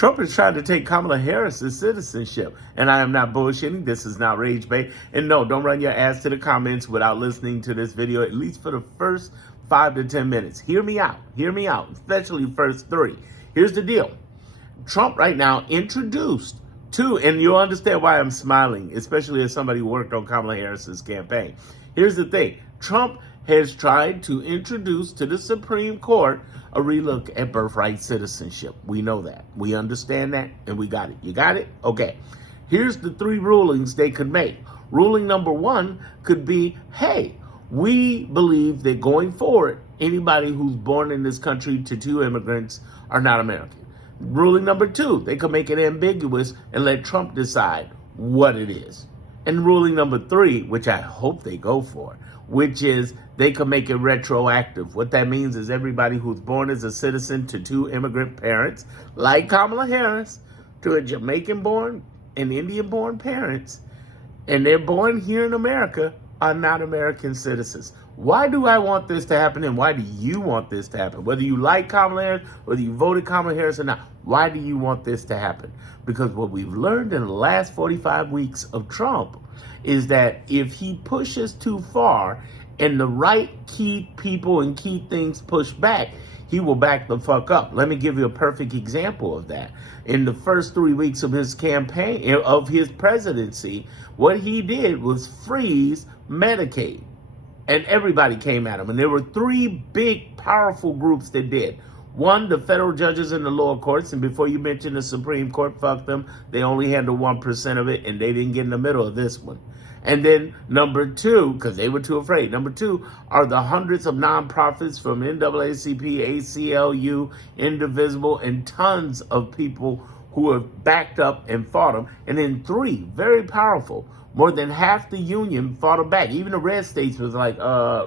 Trump is trying to take Kamala Harris's citizenship. And I am not bullshitting. This is not rage bait. And no, don't run your ass to the comments without listening to this video, at least for the first 5 to 10 minutes. Hear me out. Hear me out, especially the first 3. Here's the deal. Trump right now introduced to, and you'll understand why I'm smiling, especially as somebody who worked on Kamala Harris's campaign. Here's the thing. Trump has tried to introduce to the Supreme Court a relook at birthright citizenship. We know that. We understand that, and we got it. You got it? Okay. Here's the 3 rulings they could make. Ruling number 1 could be, hey, we believe that going forward, anybody who's born in this country to 2 immigrants are not American. Ruling number 2, they could make it ambiguous and let Trump decide what it is. And ruling number 3, which I hope they go for, which is they could make it retroactive. What that means is everybody who's born as a citizen to 2 immigrant parents, like Kamala Harris, to a Jamaican-born and Indian-born parents, and they're born here in America, are not American citizens. Why do I want this to happen, and why do you want this to happen? Whether you like Kamala Harris, whether you voted Kamala Harris or not, why do you want this to happen? Because what we've learned in the last 45 weeks of Trump is that if he pushes too far and the right key people and key things push back, he will back the fuck up. Let me give you a perfect example of that. In the first 3 weeks of his campaign, of his presidency, what he did was freeze Medicaid. And everybody came at him. And there were 3 big, powerful groups that did. 1, the federal judges in the lower courts. And before you mention the Supreme Court, fuck them. They only handle 1% of it, and they didn't get in the middle of this one. And then number 2, because they were too afraid, number 2 are the hundreds of nonprofits from NAACP, ACLU, Indivisible, and tons of people who have backed up and fought them. And then 3, very powerful, more than half the union fought them back. Even the red states was like,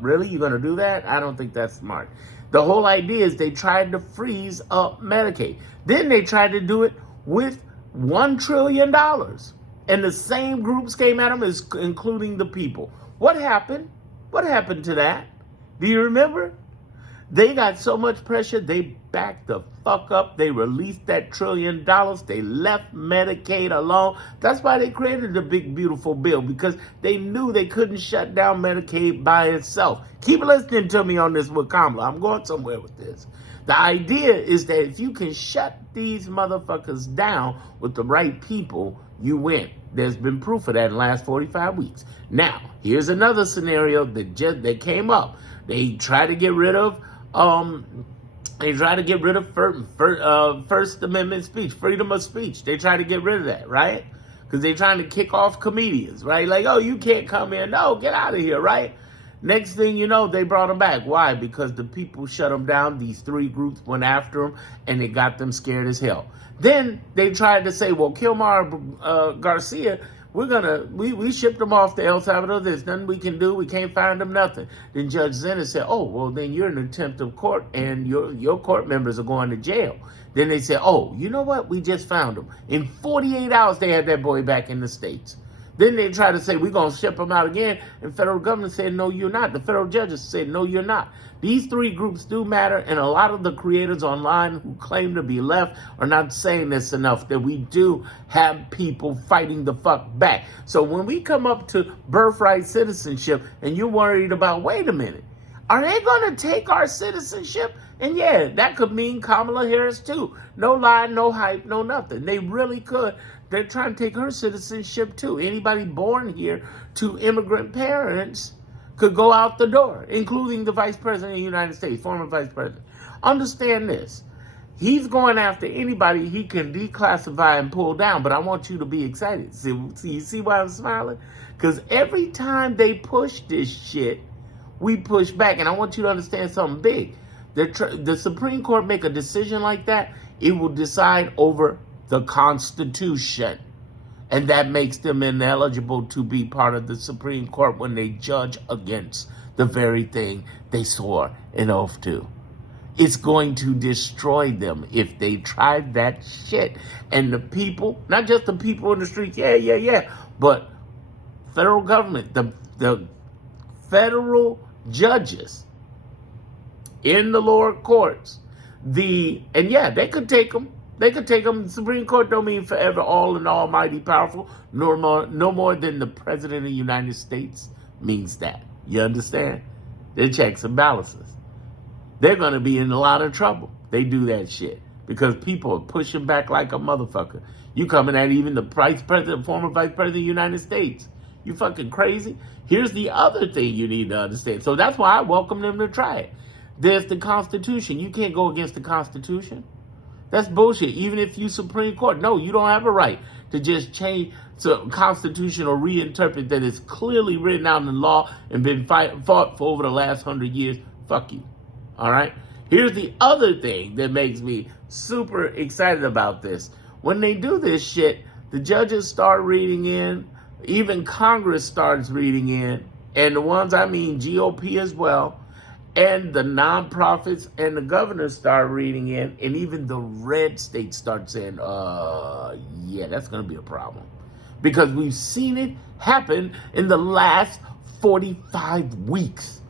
really? You're going to do that? I don't think that's smart. The whole idea is they tried to freeze up Medicaid. Then they tried to do it with $1 trillion. And the same groups came at them, including the people. What happened? What happened to that? Do you remember? They got so much pressure, they backed the fuck up. They released that $1 trillion. They left Medicaid alone. That's why they created the big, beautiful bill, because they knew they couldn't shut down Medicaid by itself. Keep listening to me on this with Kamala. I'm going somewhere with this. The idea is that if you can shut these motherfuckers down with the right people, you win. There's been proof of that in the last 45 weeks. Now, here's another scenario that came up. They try to get rid of First Amendment speech, freedom of speech. They try to get rid of that, right? Because they're trying to kick off comedians, right? Like, oh, you can't come in. No, get out of here, right? Next thing you know, they brought them back. Why? Because the people shut them down. These 3 groups went after them, and it got them scared as hell. Then they tried to say, well, Kilmar Garcia, we shipped them off to El Salvador. There's nothing we can do. We can't find them, nothing. Then Judge Zenner said, oh, well, then you're in contempt of court, and your court members are going to jail. Then they said, oh, you know what? We just found them. In 48 hours, they had that boy back in the States. Then they try to say, we're going to ship them out again. And federal government said, no, you're not. The federal judges said, no, you're not. These 3 groups do matter. And a lot of the creators online who claim to be left are not saying this enough, that we do have people fighting the fuck back. So when we come up to birthright citizenship and you're worried about, wait a minute, are they going to take our citizenship? And yeah, that could mean Kamala Harris too. No lie, no hype, no nothing. They really could. They're trying to take her citizenship too. Anybody born here to immigrant parents could go out the door, including the Vice President of the United States, former Vice President. Understand this. He's going after anybody he can declassify and pull down, but I want you to be excited. You see why I'm smiling? Because every time they push this shit, we push back. And I want you to understand something big. The Supreme Court make a decision like that, it will decide over the Constitution. And that makes them ineligible to be part of the Supreme Court when they judge against the very thing they swore an oath to. It's going to destroy them if they try that shit. And the people, not just the people in the streets, but federal government, the federal judges in the lower courts, they could take them. They could take them. The Supreme Court don't mean forever, all and almighty powerful, no more than the President of the United States means that. You understand? They're checks and balances. They're going to be in a lot of trouble. They do that shit because people are pushing back like a motherfucker. You coming at even the former Vice President of the United States. You fucking crazy? Here's the other thing you need to understand. So that's why I welcome them to try it. There's the Constitution. You can't go against the Constitution. That's bullshit. Even if you Supreme Court, no, you don't have a right to just change the Constitution or reinterpret that it's clearly written out in the law and been fought for over the last 100 years. Fuck you. All right? Here's the other thing that makes me super excited about this. When they do this shit, the judges start reading in, even Congress starts reading in, and the ones, I mean GOP as well, and the nonprofits and the governors start reading in, and even the red states start saying, yeah, that's going to be a problem. Because we've seen it happen in the last 45 weeks.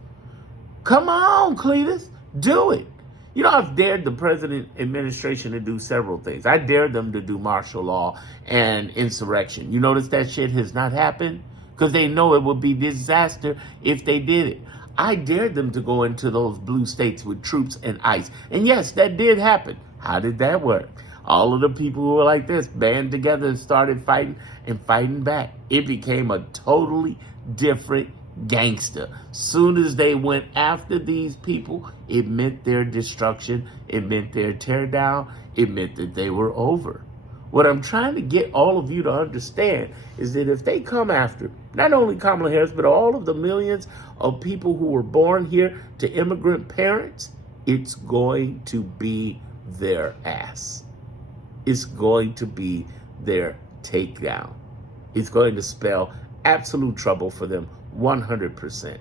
Come on, Cletus, do it. You know, I've dared the president administration to do several things. I dared them to do martial law and insurrection. You notice that shit has not happened? Because they know it would be disaster if they did it. I dared them to go into those blue states with troops and ICE. And yes, that did happen. How did that work? All of the people who were like this band together and started fighting and fighting back. It became a totally different gangster. Soon as they went after these people, it meant their destruction. It meant their tear down. It meant that they were over. What I'm trying to get all of you to understand is that if they come after not only Kamala Harris, but all of the millions of people who were born here to immigrant parents, it's going to be their ass. It's going to be their takedown. It's going to spell absolute trouble for them 100%.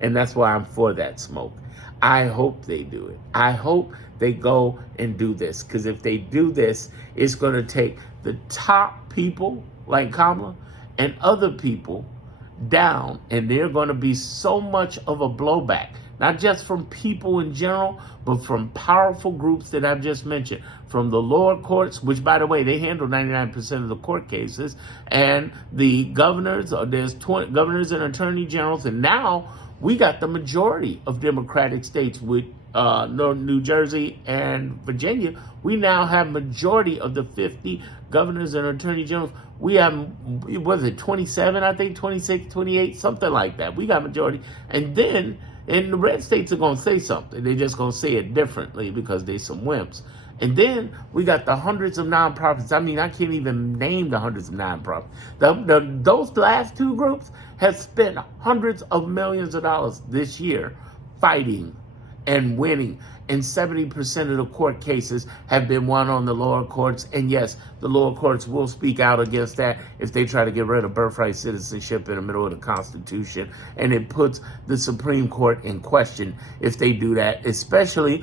And that's why I'm for that smoke. I hope they do it. I hope they go and do this. Because if they do this, it's going to take the top people like Kamala and other people down. And they're going to be so much of a blowback. Not just from people in general, but from powerful groups that I've just mentioned. From the lower courts, which, by the way, they handle 99% of the court cases. And the governors, there's 20 governors and attorney generals. And now we got the majority of Democratic states with New Jersey and Virginia. We now have majority of the 50 governors and attorney generals. We have, was it 27, I think, 26, 28, something like that. We got majority. And then, and the red states are going to say something. They're just going to say it differently because they're some wimps. And then we got the hundreds of nonprofits. I mean, I can't even name the hundreds of nonprofits. Those last two groups have spent hundreds of millions of dollars this year fighting and winning. And 70% of the court cases have been won on the lower courts. And yes, the lower courts will speak out against that if they try to get rid of birthright citizenship in the middle of the Constitution. And it puts the Supreme Court in question if they do that, especially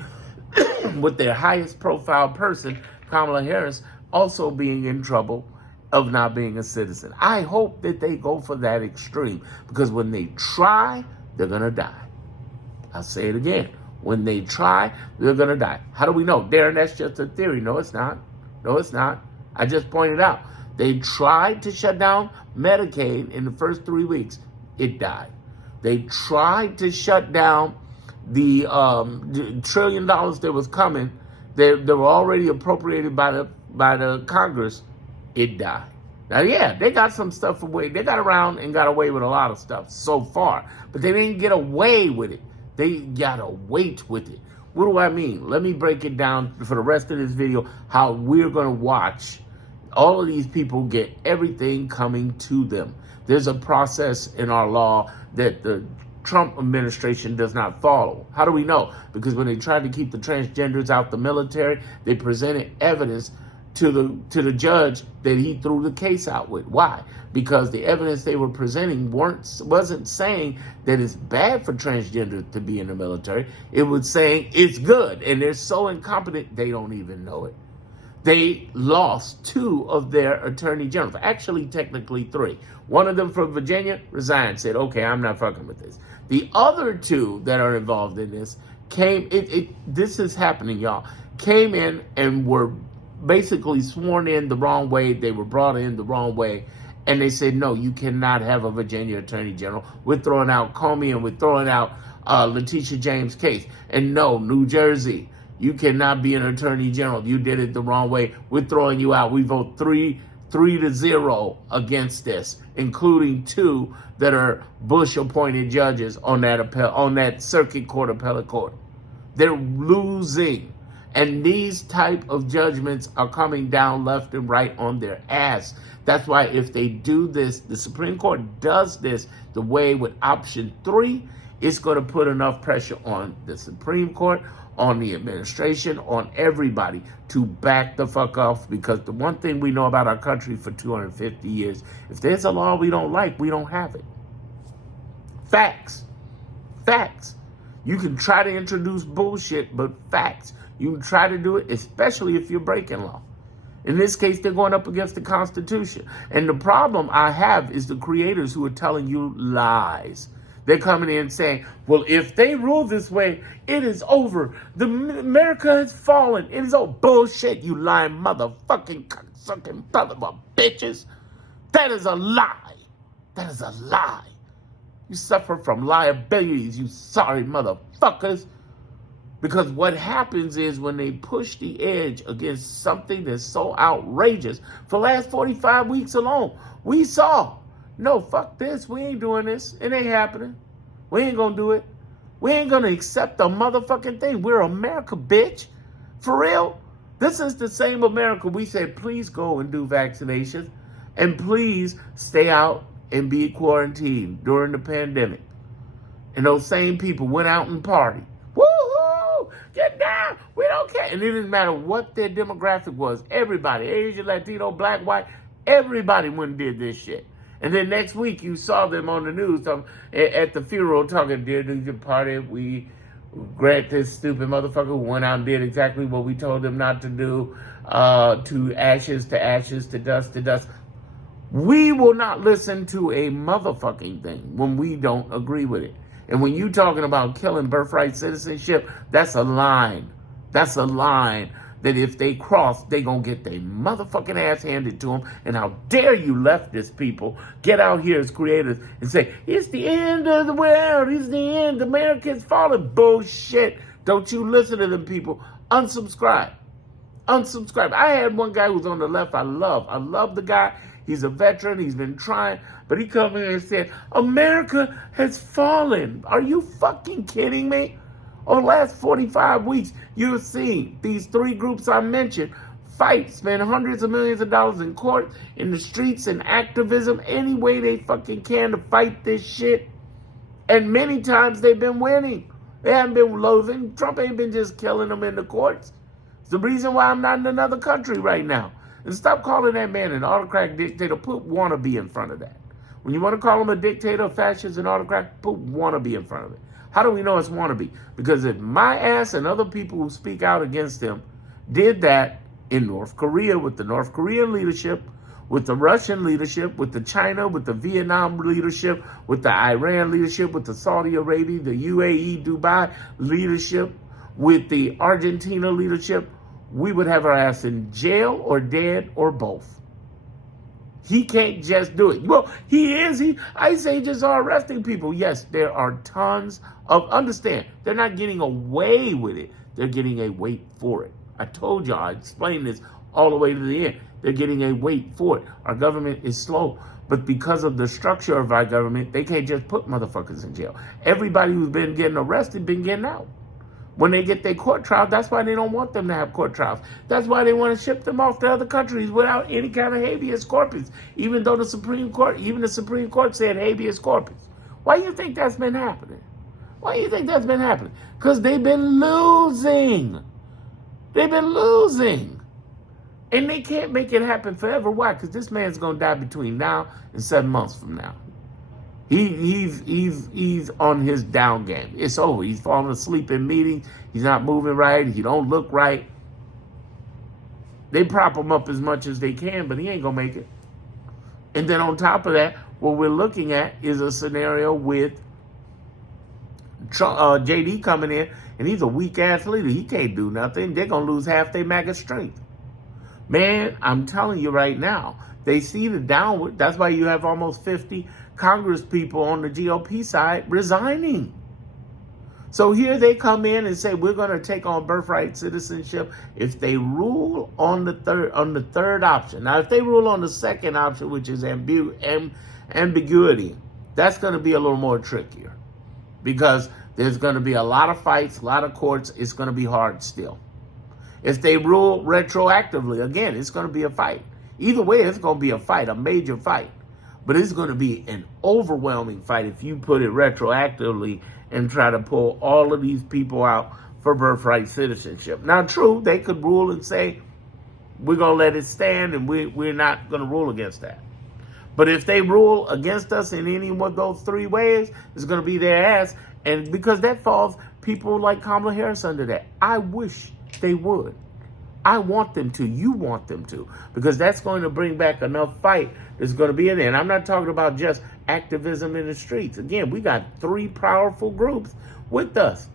with their highest profile person, Kamala Harris, also being in trouble of not being a citizen. I hope that they go for that extreme, because when they try, they're going to die. I'll say it again. When they try, they're going to die. How do we know? Darren, that's just a theory. No, it's not. No, it's not. I just pointed out. They tried to shut down Medicaid in the first 3 weeks. It died. They tried to shut down the $1 trillion that was coming. They were already appropriated by the Congress. It died. Now, yeah, they got some stuff away. They got around and got away with a lot of stuff so far, but they didn't get away with it. They got away with it. What do I mean? Let me break it down for the rest of this video, how we're going to watch all of these people get everything coming to them. There's a process in our law that the Trump administration does not follow. How do we know? Because when they tried to keep the transgenders out the military, they presented evidence to the judge that he threw the case out with. Why? Because the evidence they were presenting wasn't saying that it's bad for transgender to be in the military. It was saying it's good, and they're so incompetent they don't even know it. They lost 2 of their attorney generals, actually technically 3. One of them from Virginia resigned, said, okay, I'm not fucking with this. The other 2 that are involved in this this is happening, y'all, came in and were basically sworn in the wrong way. They were brought in the wrong way. And they said, no, you cannot have a Virginia Attorney General. We're throwing out Comey and we're throwing out Letitia James' case. And no, New Jersey, you cannot be an Attorney General. You did it the wrong way. We're throwing you out. We vote 3-0 against this, including 2 that are Bush-appointed judges on that Circuit Court Appellate Court. They're losing. And these type of judgments are coming down left and right on their ass. That's why if they do this, the Supreme Court does this the way with option 3, it's going to put enough pressure on the Supreme Court, on the administration, on everybody to back the fuck off. Because the one thing we know about our country for 250 years, if there's a law we don't like, we don't have it. Facts. Facts. You can try to introduce bullshit, but facts. You can try to do it, especially if you're breaking law. In this case, they're going up against the Constitution. And the problem I have is the creators who are telling you lies. They're coming in saying, well, if they rule this way, it is over. America has fallen. It is all bullshit, you lying motherfucking cocksucking son of a bitches. That is a lie. That is a lie. You suffer from liabilities, you sorry motherfuckers. Because what happens is when they push the edge against something that's so outrageous, for the last 45 weeks alone, we saw, no, fuck this, we ain't doing this, it ain't happening. We ain't gonna do it. We ain't gonna accept a motherfucking thing. We're America, bitch. For real? This is the same America we said, please go and do vaccinations, and please stay out and be quarantined during the pandemic. And those same people went out and partied. Woo-hoo! Get down! We don't care. And it didn't matter what their demographic was. Everybody, Asian, Latino, black, white, everybody went and did this shit. And then next week you saw them on the news at the funeral talking, dear Nugent Party, we grant this stupid motherfucker who went out and did exactly what we told them not to do, to ashes, to dust, to dust. We will not listen to a motherfucking thing when we don't agree with it. And when you talking about killing birthright citizenship, that's a line. That's a line that if they cross, they gonna get their motherfucking ass handed to them. And how dare you leftist people get out here as creators and say, it's the end of the world, it's the end, America's falling. Bullshit. Don't you listen to them people. Unsubscribe. Unsubscribe. I had one guy who's on the left I love the guy. He's a veteran. He's been trying. But he come here and said, America has fallen. Are you fucking kidding me? Over the last 45 weeks, you've seen these 3 groups I mentioned fight, spend hundreds of millions of dollars in court, in the streets, in activism, any way they fucking can to fight this shit. And many times they've been winning. They haven't been losing. Trump ain't been just killing them in the courts. It's the reason why I'm not in another country right now. And stop calling that man an autocratic dictator. Put wannabe in front of that. When you want to call him a dictator, fascist, and autocrat, put wannabe in front of it. How do we know it's wannabe? Because if my ass and other people who speak out against him did that in North Korea with the North Korean leadership, with the Russian leadership, with the China, with the Vietnam leadership, with the Iran leadership, with the Saudi Arabia, the UAE, Dubai leadership, with the Argentina leadership, we would have our ass in jail or dead or both. He can't just do it. Well, he is. ICE agents are arresting people. Yes, there are tons of, understand, they're not getting away with it. They're getting a wait for it. I told y'all, I explained this all the way to the end. They're getting a wait for it. Our government is slow. But because of the structure of our government, they can't just put motherfuckers in jail. Everybody who's been getting arrested been getting out. When they get their court trial, that's why they don't want them to have court trials. That's why they want to ship them off to other countries without any kind of habeas corpus, even though the Supreme Court said habeas corpus. Why do you think that's been happening? Why do you think that's been happening? Because they've been losing. They've been losing. And they can't make it happen forever. Why? Because this man's going to die between now and 7 months from now. He's on his down game. It's over. He's falling asleep in meetings. He's not moving right. He don't look right. They prop him up as much as they can, but he ain't going to make it. And then on top of that, what we're looking at is a scenario with JD coming in, and he's a weak-ass leader. He can't do nothing. They're going to lose half their MAGA strength. Man, I'm telling you right now, they see the downward. That's why you have almost 50 Congress people on the GOP side resigning. So here they come in and say, we're going to take on birthright citizenship if they rule on the third option. Now, if they rule on the second option, which is ambiguity, that's going to be a little more trickier because there's going to be a lot of fights, a lot of courts. It's going to be hard still. If they rule retroactively, again, it's going to be a fight. Either way, it's going to be a fight, a major fight. But it's going to be an overwhelming fight if you put it retroactively and try to pull all of these people out for birthright citizenship. Now, true, they could rule and say, we're going to let it stand and we're not going to rule against that. But if they rule against us in any one of those three ways, it's going to be their ass. And because that falls people like Kamala Harris under that. I wish they would. I want them to. You want them to. Because that's going to bring back enough fight that's going to be in there. And I'm not talking about just activism in the streets. Again, we got three powerful groups with us.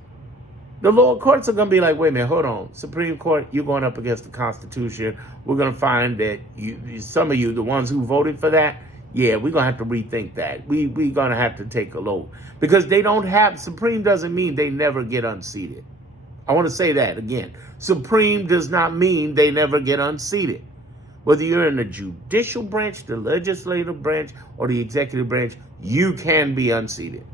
The lower courts are going to be like, wait a minute, hold on. Supreme Court, you're going up against the Constitution. We're going to find that some of you, the ones who voted for that, yeah, we're going to have to rethink that. We're going to have to take a load. Because they don't have, Supreme doesn't mean they never get unseated. I want to say that again. Supreme does not mean they never get unseated. Whether you're in the judicial branch, the legislative branch, or the executive branch, you can be unseated.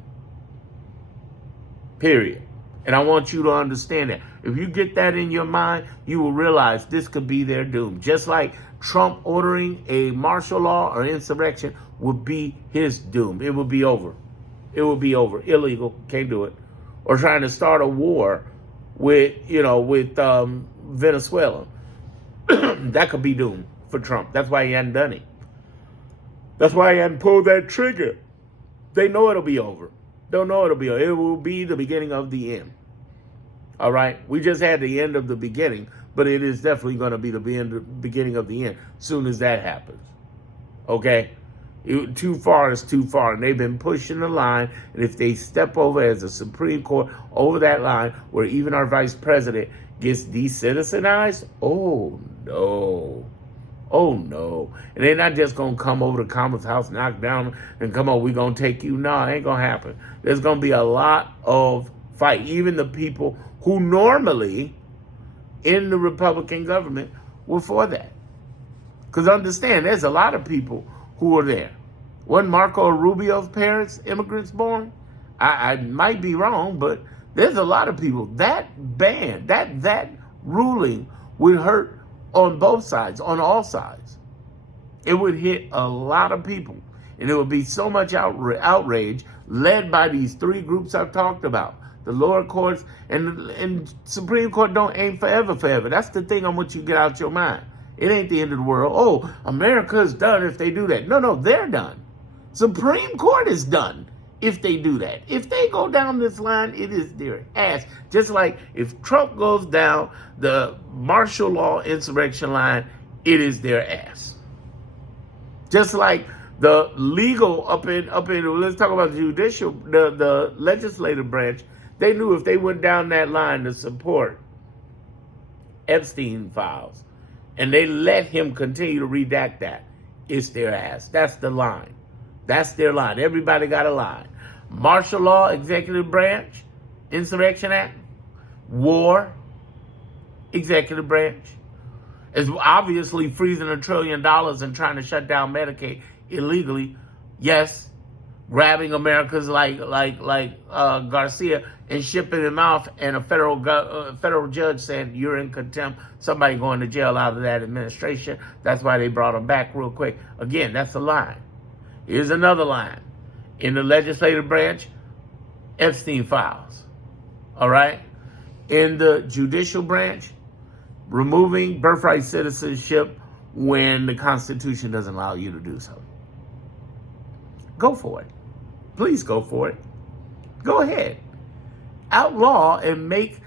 Period. And I want you to understand that. If you get that in your mind, you will realize this could be their doom. Just like Trump ordering a martial law or insurrection would be his doom. It would be over. It would be over. Illegal. Can't do it. Or trying to start a war with Venezuela. That could be doomed for Trump. That's why he hadn't done it. That's why he hadn't pulled that trigger. They know it'll be over. Don't know it'll be over. It will be the beginning of the end. All right? We just had the end of the beginning, but it is definitely going to be the beginning of the end as soon as that happens. Okay? Too far is too far, and they've been pushing the line, and if they step over as a Supreme Court over that line where even our vice president gets decitizenized, oh no. Oh no. And they're not just going to come over to Kamala's house, knock down, and come on, we're going to take you. No, it ain't going to happen. There's going to be a lot of fight. Even the people who normally in the Republican government were for that. Because understand, there's a lot of people who are there. Wasn't Marco Rubio's parents immigrants born? I might be wrong, but there's a lot of people. That ban, that ruling would hurt on both sides, on all sides. It would hit a lot of people. And it would be so much outrage led by these three groups I've talked about. The lower courts and Supreme Court don't aim forever. That's the thing I want you to get out your mind. It ain't the end of the world. Oh, America's done if they do that. No, they're done. Supreme Court is done if they do that. If they go down this line, it is their ass. Just like if Trump goes down the martial law insurrection line, it is their ass. Just like the legal up in let's talk about the judicial, the legislative branch, they knew if they went down that line to support Epstein files, and they let him continue to redact that, it's their ass. That's the line. That's their line. Everybody got a line. Martial law, executive branch, Insurrection Act, war, executive branch. It's obviously freezing $1 trillion and trying to shut down Medicaid illegally. Yes, grabbing Americans like Garcia and shipping him off, and a federal judge said you're in contempt. Somebody going to jail out of that administration. That's why they brought him back real quick. Again, that's a line. Here's another line. In the legislative branch, Epstein files. All right? In the judicial branch, removing birthright citizenship when the Constitution doesn't allow you to do so. Go for it. Please go for it. Go ahead. Outlaw and make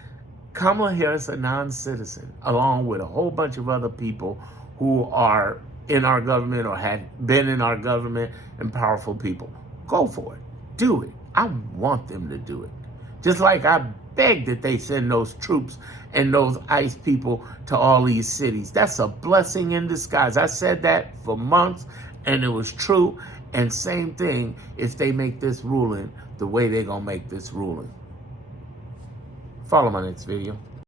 Kamala Harris a non-citizen, along with a whole bunch of other people who are in our government or had been in our government and powerful people. Go for it. Do it. I want them to do it. Just like I beg that they send those troops and those ICE people to all these cities. That's a blessing in disguise. I said that for months, and it was true. And same thing if they make this ruling the way they're going to make this ruling. Follow my next video.